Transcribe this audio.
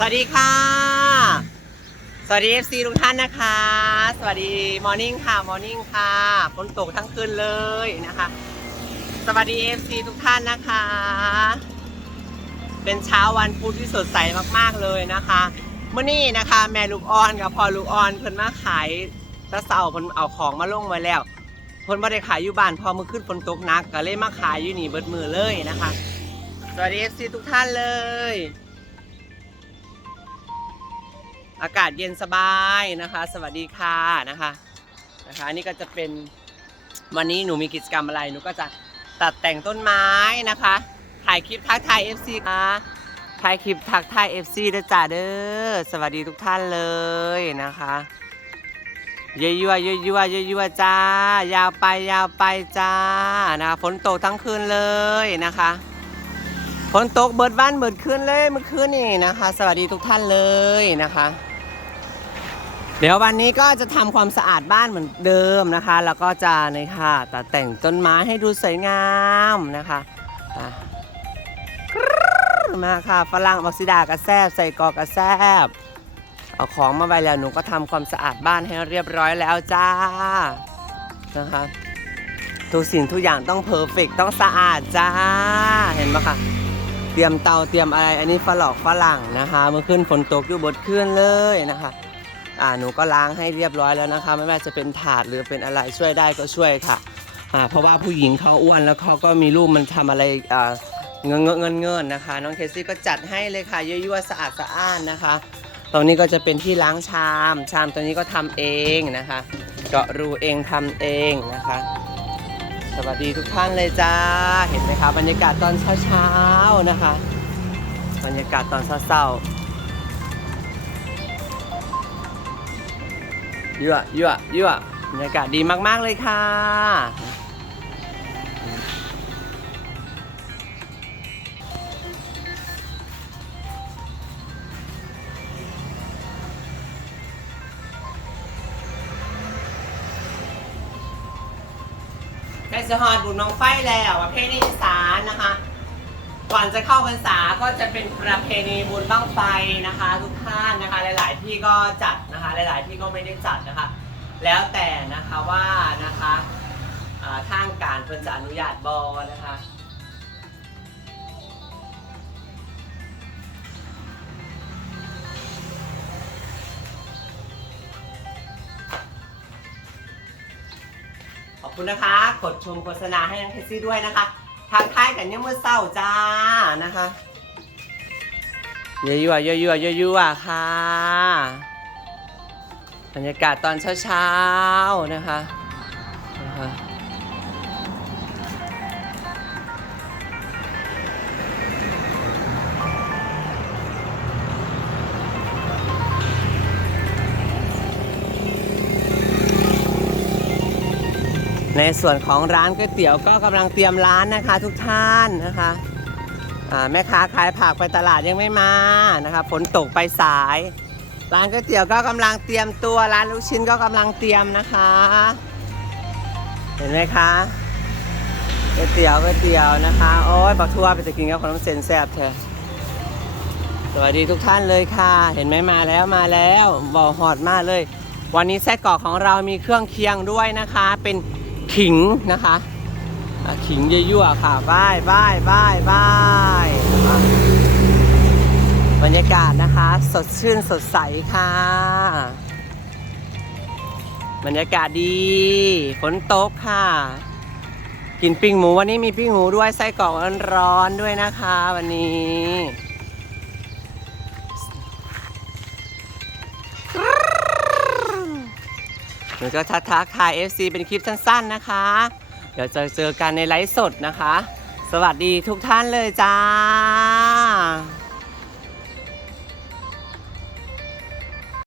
สวัสดีค่ะ สวัสดี FC ทุกท่านนะคะ สวัสดีมอร์นิ่งค่ะมอร์นิ่งค่ะฝนตกทั้งคืนเลยนะคะ สวัสดี FC ทุกท่านนะคะ เป็นเช้าวันพุธที่สดใสมากๆเลยนะคะเมื่อนี้นะคะ แม่ลูกอ่อนกับพ่อลูกอ่อนเพิ่นมาขายตะเสาเพิ่นเอาของมาลงไว้แล้วเพิ่นบ่ได้ขายอยู่บ้านพอมือขึ้นฝนตกหนักก็เลยมาขายอยู่นี่เบิดมือเลยนะคะ สวัสดี FC ทุกท่านเลย อากาศเย็นสบายนะคะ สวัสดีค่ะนะคะนะคะนี่ก็จะเป็นวันนี้หนูมีกิจกรรมอะไรหนูก็จะตัดแต่งต้นไม้นะคะ ถ่ายคลิปทักทาย FC ค่ะถ่ายคลิปทักทาย FC ด้วยจ้าเด้อสวัสดีทุกท่านเลยนะคะเยั่วยั่วยั่วยั่วยั่วยั่วจ้ายาวไปยาวไปจ้านะคะฝนตกทั้งคืนเลยนะคะฝนตกเบิดวันเบิดคืนเลยเมื่อคืนนี่นะคะ สวัสดีทุกท่านเลยนะคะ เดี๋ยววันนี้ก็จะทำความสะอาดบ้านเหมือนเดิมนะคะ แล้วก็จะในค่ะตัดแต่งต้นไม้ให้ดูสวยงามนะคะมาค่ะฝรั่งบักซิดากระแซบใส่กอกระแซบเอาของมาไว้แล้วหนูก็ทำความสะอาดบ้านให้เรียบร้อยแล้วจ้านะคะทุกสิ่งทุกอย่างต้องเพอร์เฟกต้องสะอาดจ้าเห็นปะคะเตรียมเตาเตรียมอะไร อันนี้ฝรั่งฝรั่งนะคะ เมื่อคืนฝนตกอยู่บดขึ้นเลยนะคะ อ่าหนูก็ล้างให้เรียบร้อยแล้วนะคะ ไม่ว่าจะเป็นถาดหรือเป็นอะไรช่วยได้ก็ช่วยค่ะอ่าเพราะว่าผู้หญิงเขาอ้วนแล้วเขาก็มีรูปมันทำอะไรอ่าเงินเงินเงินเงินนะคะ น้องเคซี่ก็จัดให้เลยค่ะยั่วๆสะอาดสะอ้านนะคะ ตรงนี้ก็จะเป็นที่ล้างชาม ชามตัวนี้ก็ทำเองนะคะเจาะรูเองทำเองนะคะ สวัสดีทุกท่านเลยจ้าเห็นไหมคะบรรยากาศตอนเช้าๆนะคะ บรรยากาศตอนเช้าๆ ยั่วยั่วยั่วบรรยากาศดีมากๆเลยค่ะใกล้จะฮอดบุญน้องไฟแล้วประเพณีอีสานนะคะ ก่อนจะเข้าพรรษาก็จะเป็นประเพณีบุญบ้างไฟนะคะ ทุกท่านนะคะ หลาย ๆ ที่ก็จัดนะคะ หลาย ๆ ที่ก็ไม่ได้จัดนะคะ แล้วแต่นะคะว่านะคะทางการเพิ่นจะอนุญาตบอนะคะขอบคุณนะคะ กดชมโฆษณาให้น้องเคซี่ด้วยนะคะ ทางท้ายกันเนี่ยามมื่อเศร้าจ้านะคะเยอะยั่วยั่วยั่วยั่วๆค่ะ บรรยากาศตอนเช้าๆนะคะนะคะ ในส่วนของร้านก๋วยเตี๋ยวก็กำลังเตรียมร้านนะคะ ทุกท่านนะคะแม่ค้าขายผักไปตลาดยังไม่มานะคะฝนตกไปสาย ร้านก๋วยเตี๋ยวก็กำลังเตรียมตัวร้านลูกชิ้นก็กำลังเตรียมนะคะ เห็นไหมคะก๋วยเตี๋ยวก๋วยเตี๋ยวนะคะโอ้ยปักทั่วไปจะกินกับขนมเส้นแซ่บแท้สวัสดีทุกท่านเลยค่ะ เห็นไหมมาแล้วมาแล้วบอกหอดมากเลย วันนี้ไส้กรอกของเรามีเครื่องเคียงด้วยนะคะ เป็น ขิงนะคะขิงเยั่วๆค่ะบายบายบายบายบรรยากาศนะคะ สดชื่นสดใสค่ะ บรรยากาศดีฝนตกค่ะ กินปิ้งหมูวันนี้มีปิ้งหมูด้วยไส้กรอกร้อนๆด้วยนะคะ วันนี้ หนูจะทักทักทาย FC เป็นคลิปสั้นๆนะคะ เดี๋ยวจะเจอกันในไลฟ์สดนะคะ สวัสดีทุกท่านเลยจ้า